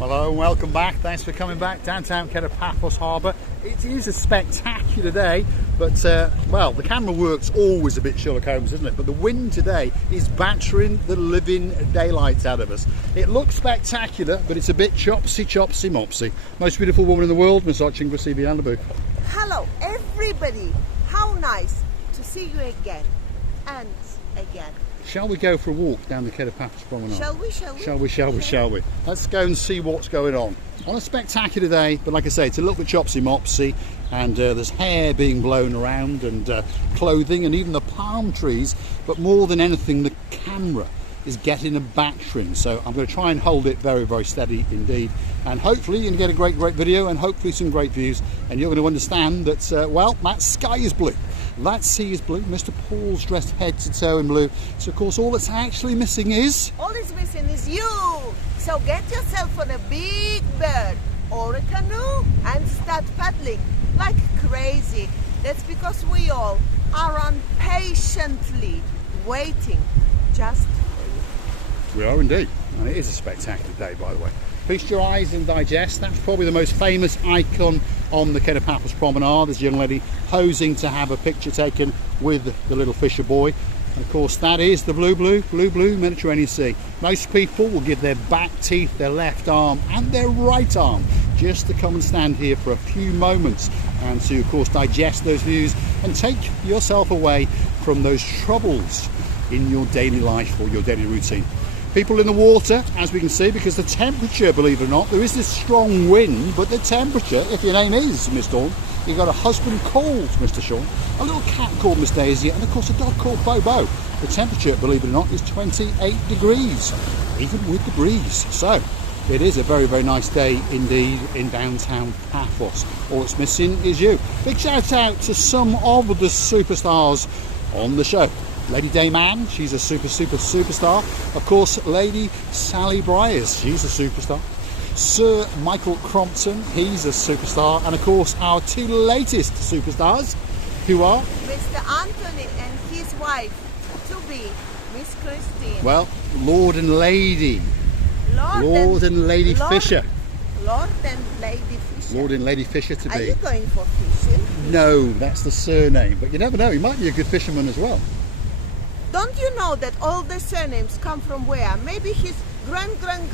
Hello and welcome back. Thanks for coming back. Downtown Kato Paphos Harbour. It is a spectacular day, but well, the camera work's always a bit Sherlock Holmes, isn't it? But the wind today is battering the living daylights out of us. It looks spectacular, but it's a bit chopsy mopsy. Most beautiful woman in the world, Miss Arching. Hello everybody, how nice to see you again and again. Shall we go for a walk down the Kato Paphos Promenade? Shall we? Let's go and see what's going on a spectacular day, but like I say, it's a little bit chopsy mopsy, and there's hair being blown around and clothing and even the palm trees, but more than anything the camera is getting a battering, so I'm going to try and hold it very, very steady indeed, and hopefully you're going to get a great video and hopefully some great views, and you're going to understand that well, that sky is blue, that sea is blue, Mr. Paul's dressed head to toe in blue, so of course all that's actually missing is... All that's missing is you! So get yourself on a big bird or a canoe and start paddling like crazy. That's because we all are impatiently waiting just for you. We are indeed, and it is a spectacular day, by the way. Feast your eyes and digest. That's probably the most famous icon on the Kato Paphos Promenade. There's a young lady posing to have a picture taken with the little fisher boy. And of course that is the blue Mediterranean Sea. Most people will give their back teeth, their left arm and their right arm just to come and stand here for a few moments and to of course digest those views and take yourself away from those troubles in your daily life or your daily routine. People in the water, as we can see, because the temperature, believe it or not, there is this strong wind, but the temperature, if your name is Miss Dawn, you've got a husband called Mr. Sean, a little cat called Miss Daisy, and of course a dog called Bobo. The temperature, believe it or not, is 28 degrees, even with the breeze. So, it is a very, very nice day indeed in downtown Paphos. All it's missing is you. Big shout out to some of the superstars on the show. Lady Dayman, she's a superstar. Of course, Lady Sally Briers, she's a superstar. Sir Michael Crompton, he's a superstar. And of course, our two latest superstars, who are? Mr. Anthony and his wife, to be Miss Christine. Well, Lord and Lady. Lord and Lady Fisher. Lord and Lady Fisher. Lord and Lady Fisher to be. Are you going for fishing? No, that's the surname. But you never know, he might be a good fisherman as well. Don't you know that all the surnames come from where? Maybe his granddad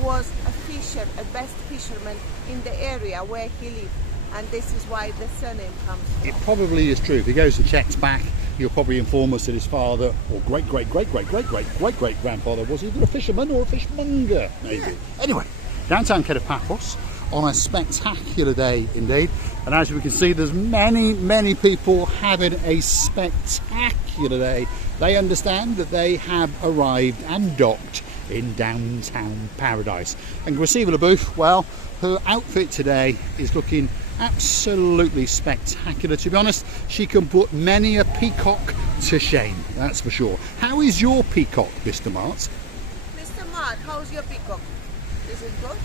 was a fisher, a best fisherman in the area where he lived, and this is why the surname comes from. It probably is true. If he goes and checks back, he'll probably inform us that his father or great grandfather was either a fisherman or a fishmonger, maybe. Yeah. Anyway, downtown Kato Paphos on a spectacular day indeed, and as we can see, there's many people having a spectacular day. They understand that they have arrived and docked in downtown paradise. And Graciela LaBouffe, well, her outfit today is looking absolutely spectacular. To be honest, she can put many a peacock to shame, that's for sure. How is your peacock, Mr. Mart? Mr. Mart, how's your peacock? Is it good?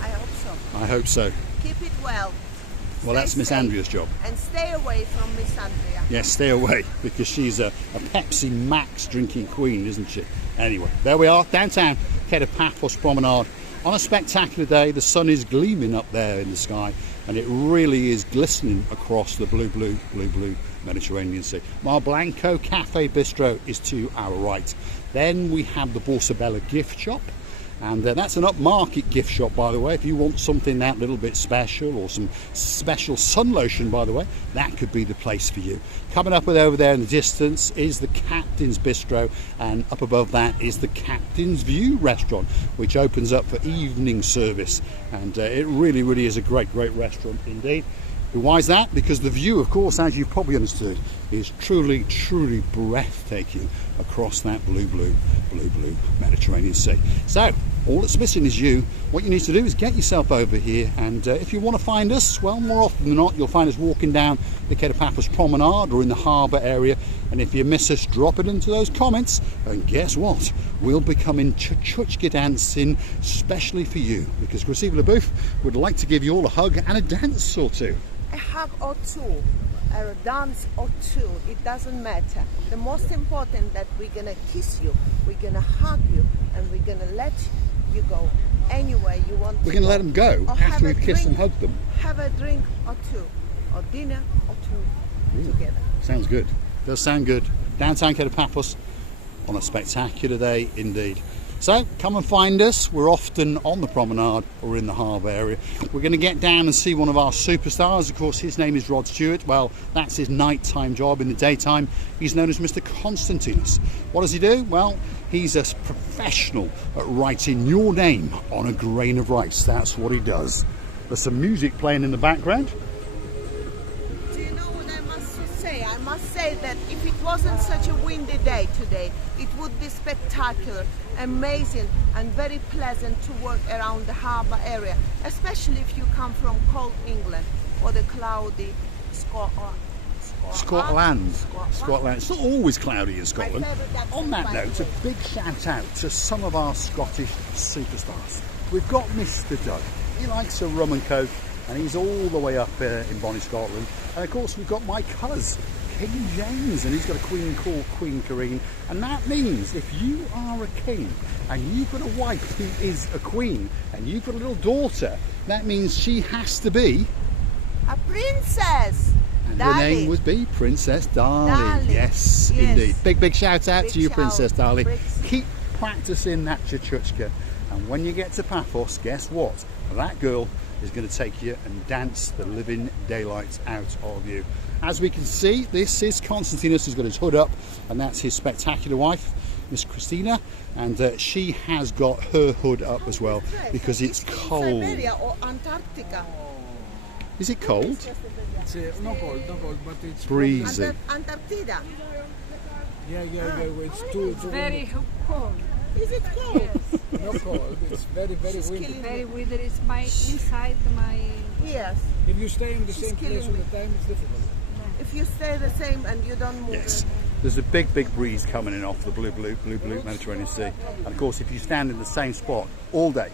I hope so. I hope so. Keep it well. Well, that's Miss Andrea's job. And stay away from Miss Andrea. Yes, stay away, because she's a Pepsi Max drinking queen, isn't she? Anyway, there we are, downtown Kato Paphos Promenade. On a spectacular day, the sun is gleaming up there in the sky, and it really is glistening across the blue Mediterranean Sea. Mar Blanco Cafe Bistro is to our right. Then we have the Borsabella gift shop. And that's an upmarket gift shop, by the way. If you want something that little bit special, or some special sun lotion, by the way, that could be the place for you. Coming up with over there in the distance is the Captain's Bistro, and up above that is the Captain's View restaurant, which opens up for evening service, and it really is a great restaurant indeed. Why is that? Because the view, of course, as you've probably understood, is truly breathtaking across that blue Mediterranean Sea. So all that's missing is you. What you need to do is get yourself over here, and if you want to find us, well, more often than not, you'll find us walking down the Kato Paphos Promenade or in the harbour area. And if you miss us, drop it into those comments, and guess what? We'll be coming chuchka dancing specially for you, because Graciela LaBouffe would like to give you all a hug and a dance or two. A hug or two. a dance or two, it doesn't matter. The most important that we're gonna kiss you, we're gonna hug you, and we're gonna let you go anywhere you want to We're going to go. let them go Or after have a we've kissed and drink. hugged them. Have a drink or two, or dinner or two together. Sounds good. Does sound good. Downtown Kato Paphos on a spectacular day indeed. So come and find us. We're often on the promenade or in the harbour area. We're going to get down and see one of our superstars. Of course, his name is Rod Stewart. Well, that's his nighttime job. In the daytime, he's known as Mr. Constantinus. What does he do? Well, he's a professional at writing your name on a grain of rice. That's what he does. There's some music playing in the background. Do you know what I must say? I must say that if it wasn't such a windy day today, it would be spectacular, amazing, and very pleasant to work around the harbour area, especially if you come from cold England or the cloudy Scotland. It's not always cloudy in Scotland. My favourite accent, On that by the note, a way. big shout out to some of our Scottish superstars. We've got Mr. Doug. He likes a rum and coke, and he's all the way up in Bonnie, Scotland. And of course, we've got my cuz, King James, and he's got a queen called Queen Karine. And that means if you are a king and you've got a wife who is a queen and you've got a little daughter, that means she has to be. A princess. And her Darling. name would be Princess Darling. Darling. Yes, Yes. indeed. Big shout out Big to you, shout. Princess Darling. Big- Keep practicing that chuchuchka. And when you get to Paphos, guess what? That girl is going to take you and dance the living daylights out of you. As we can see, this is Constantinus, who's got his hood up, and that's his spectacular wife, Miss Christina, and she has got her hood up as well because it's cold. Siberia or Antarctica. Is it cold? It's not cold, but it's Breezy. Antarctica. Yeah, it's too Very cold. Is it cold? not cold. It's very windy. Very windy. It's my inside my. Yes. If you stay in the same killing place all me. the time, it's difficult. If you stay the same and you don't move. Yes. There's a big breeze coming in off the blue Mediterranean Sea. And of course, if you stand in the same spot all day,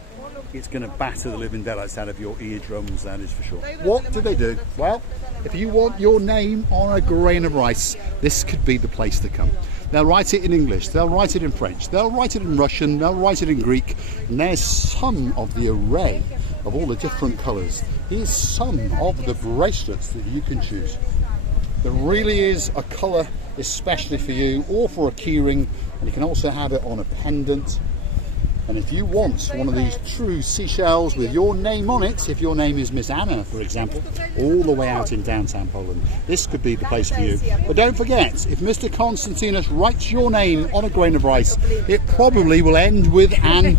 it's going to batter the living daylights out of your eardrums, that is for sure. What do they do? Well, if you want your name on a grain of rice, this could be the place to come. They'll write it in English, they'll write it in French, they'll write it in Russian, they'll write it in Greek, and there's some of the array of all the different colours. Here's some of the bracelets that you can choose. There really is a colour especially for you, or for a keyring, and you can also have it on a pendant. And if you want one of these true seashells with your name on it, if your name is Miss Anna, for example, all the way out in downtown Poland, this could be the place for you. But don't forget, if Mr. Constantinus writes your name on a grain of rice, it probably will end with an...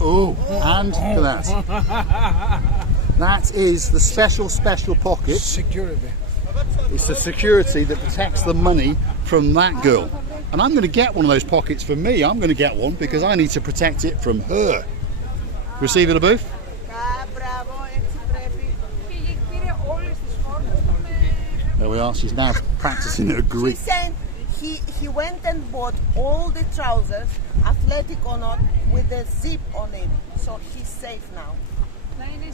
Oh, and to that. That is the special pocket. Security. It's the security that protects the money from that girl. And I'm going to get one of those pockets for me. I'm going to get one because I need to protect it from her. Receive it, a booth? There we are. She's now practicing her She Greek. said he went and bought all the trousers, athletic or not, with a zip on it. So he's safe now.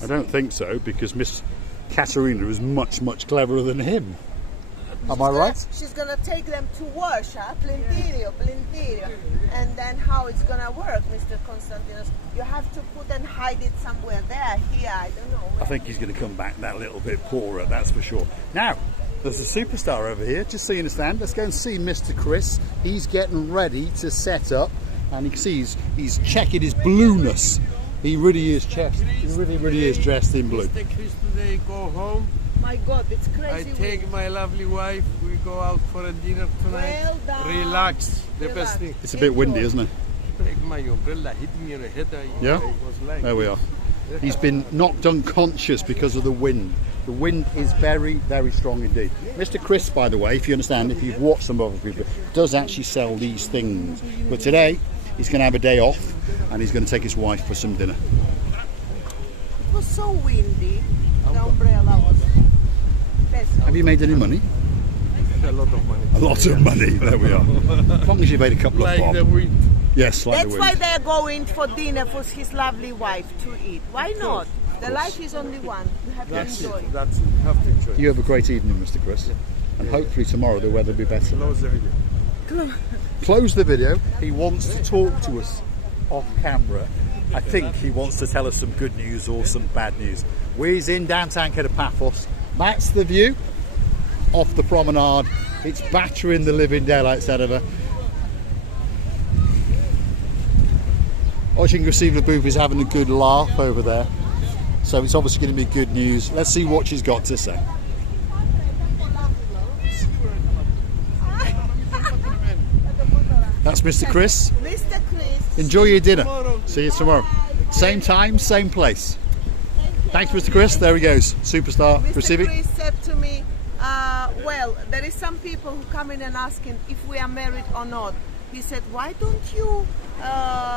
I don't think so, because Miss Katerina is much cleverer than him. Am I right? She's gonna take them to wash, Plenterio. And then how it's gonna work, Mr. Constantinos? You have to put and hide it somewhere there, here, I don't know. I think he's going to come back that little bit poorer, that's for sure. Now, there's a superstar over here, just so you understand. Let's go and see Mr. Chris. He's getting ready to set up, and you can see he's checking his blueness. He really is dressed in blue. Mr. Chris today go home. My God, it's I crazy. take my lovely wife. We go out for a dinner tonight. Well done. Relax. The Relax. best thing. It's a bit windy, isn't it? Take my umbrella, hit me on the head. Yeah? I was like, There we are. He's been knocked unconscious because of the wind. The wind is very strong indeed. Mr. Chris, by the way, if you understand, if you've watched some other people, does actually sell these things. But today, he's going to have a day off, and he's going to take his wife for some dinner. It was so windy. The umbrella was. Have you made any money? a lot of money. A lot of money, there we are. As long as you made a couple Like of the bob. wind. Yes, like That's the why wind. they're going for dinner for his lovely wife to eat. Why not? The life is only one. You have to enjoy. That's it. You have to enjoy. You have a great evening, Mr. Chris. And hopefully tomorrow the weather will be better. Close the video. Close the video. He wants to talk to us off camera. I think he wants to tell us some good news or some bad news. We're in downtown Kato Paphos. That's the view off the promenade. It's battering the living daylights out of her. Watching Receiver Booth is having a good laugh over there. So it's obviously going to be good news. Let's see what she's got to say. That's Mr. Chris. Mr. Chris. Enjoy your dinner. See you tomorrow. Same time, same place. Thanks, Mr. Chris. There he goes. Superstar. Mr. Receive it. Chris said to me, well, there is some people who come in and asking if we are married or not. He said, why don't you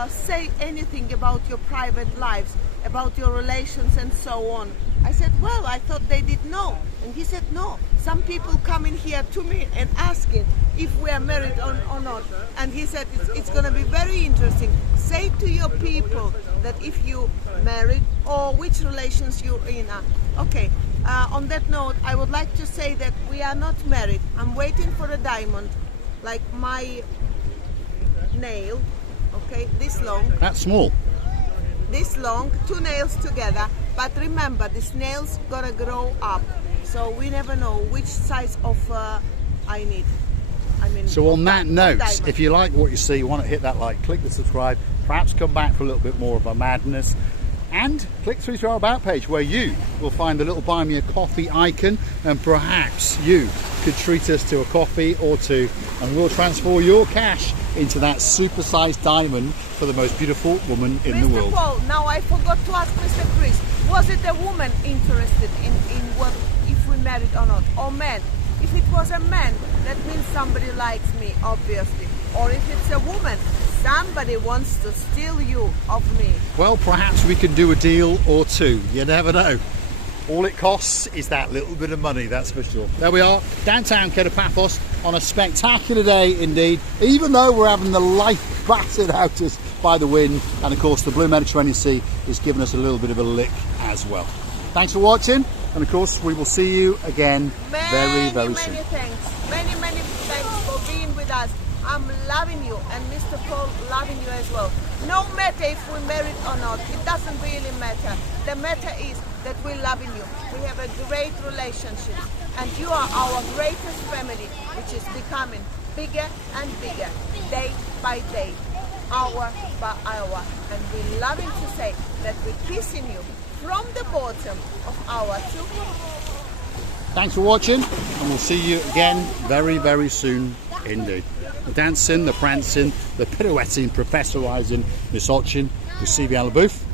say anything about your private lives, about your relations and so on? I said, well, I thought they did know. And he said, no, some people come in here to me and asking if we are married or not. And he said, it's going to be very interesting. Say to your people that if you married or which relations you're in. Okay, on that note, I would like to say that we are not married. I'm waiting for a diamond, like my nail, okay, this long. That's small. This long, 2 nails together. But remember, this nail's gonna grow up, so we never know which size of I need. I mean. So on that note, diamond. if you like what you see, you want to hit that like, click the subscribe, perhaps come back for a little bit more of our madness, and click through to our about page where you will find the little buy me a coffee icon, and perhaps you could treat us to a coffee or two, and we'll transfer your cash into that supersized diamond for the most beautiful woman in the world. Mr. Paul, now I forgot to ask Mr. Chris, was it a woman interested in what, if we married or not, or man? If it was a man, that means somebody likes me, obviously. Or if it's a woman, somebody wants to steal you of me. Well, perhaps we can do a deal or two. You never know. All it costs is that little bit of money, that's for sure. There we are, downtown Kato Paphos on a spectacular day indeed, even though we're having the life battered out of us by the wind, and of course the blue Mediterranean Sea is giving us a little bit of a lick as well. Thanks for watching, and of course we will see you again very soon. Many thanks for being with us. I'm loving you, and Mr. Paul loving you as well. No matter if we're married or not, it doesn't really matter. The matter is that we're loving you. We have a great relationship, and you are our greatest family, which is becoming bigger and bigger, day by day, hour by hour. And we're loving to say that we're kissing you from the bottom of our two. Thanks for watching, and we'll see you again very soon indeed. The dancing, the prancing, the pirouetting, professorising, Miss Otchin with CV Booth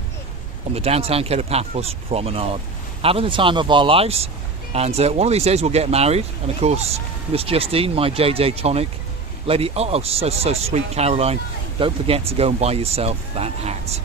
on the downtown Kato Paphos Promenade. Having the time of our lives, and one of these days we'll get married, and of course Miss Justine, my JJ tonic, Lady so sweet Caroline, don't forget to go and buy yourself that hat.